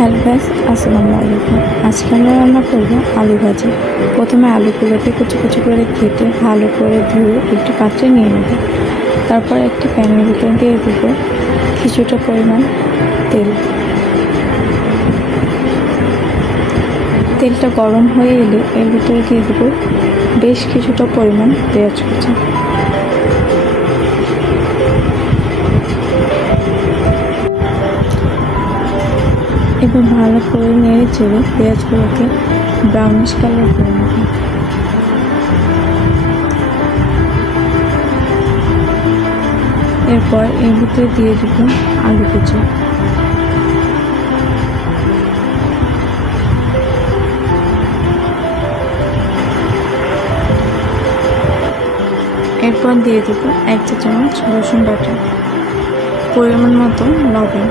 Hello guys, আসসালামু আলাইকুম। আজকে আমরা রান্না করব আলু ভাজি। প্রথমে আলুগুলোকে কুচি কুচি করে কেটে ভালো করে ধুয়ে একটি পাত্রে নিয়ে নেব। তারপর একটি প্যানের ভিতরে দিয়ে দেব কিছুটা পরিমাণ তেল। তেলটা গরম হয়ে এলে এর ভিতরে দিয়ে দেব বেশ কিছুটা পরিমাণ পেঁয়াজ কুচি। এবার ভালো করে নেড়ে চেড়ে পেঁয়াজগুলোকে ব্রাউনিশ কালার করে নেব। এরপর এর ভিতরে দিয়ে দেব আলু কুচি। এরপর দিয়ে দেব 1 চা চামচ রসুন বাটা, পরিমাণ মতো লবণ।